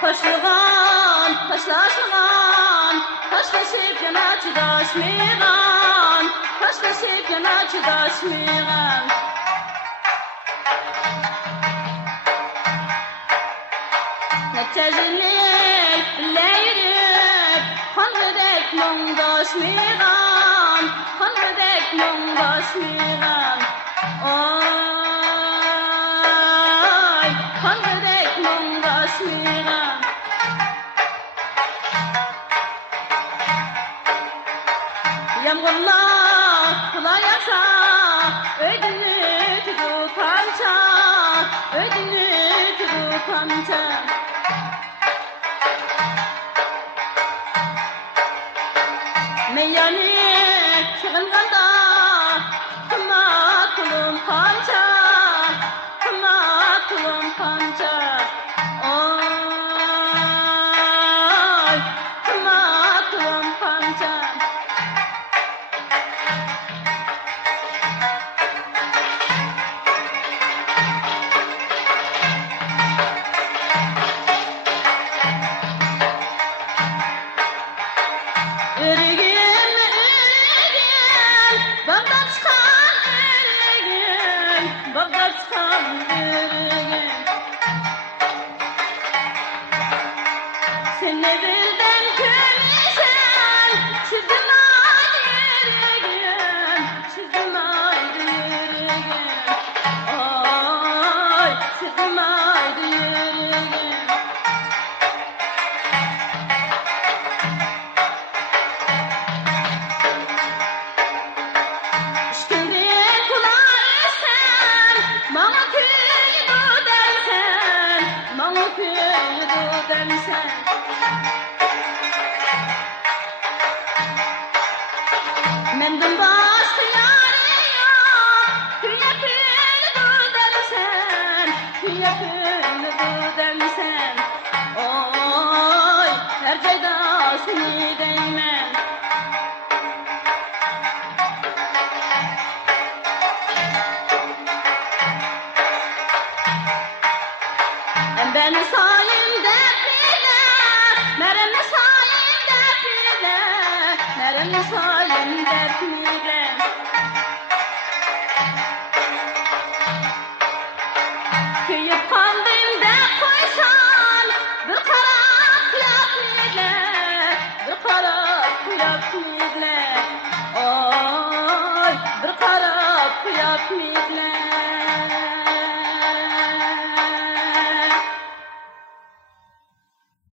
Taşlıgan, taşlaşıgan, taşlaşıp yana çıdaşmıgan, taşlaşıp yana çıdaşmıgan. Neçezilik leyrik, hanvedek mungdaşmıgan, hanvedek mungdaşmıgan. Oy, hanvedek mungdaşmıgan. Yağmurlar kula yağsa, ödünü tutupanca, ödünü tutupanca. Meyyanı çıkınganda, kıma kulum panca, kıma kulum panca. Oy, kıma kulum panca. Örgün, Bağdat çıkan örgün, Bağdat çıkan örgün. Sen ne birden kömüşen, çizdim ayrı örgün, çizdim ayrı örgün. Oy, çizdim ayrı örgün. Bana kıydı dersen, bana kıydı dersen. Mendum başka yâre yok, kıya kıydı dersen, kıya kıydı dersen. Oy, her cayda seni değmen. Ben salim depile, merem salim depile, merem salim depile. Kıyıp kandım de koysan, bir kara kıyak ile, bir kara kıyak ile. Oy, bir kara kıyak ile.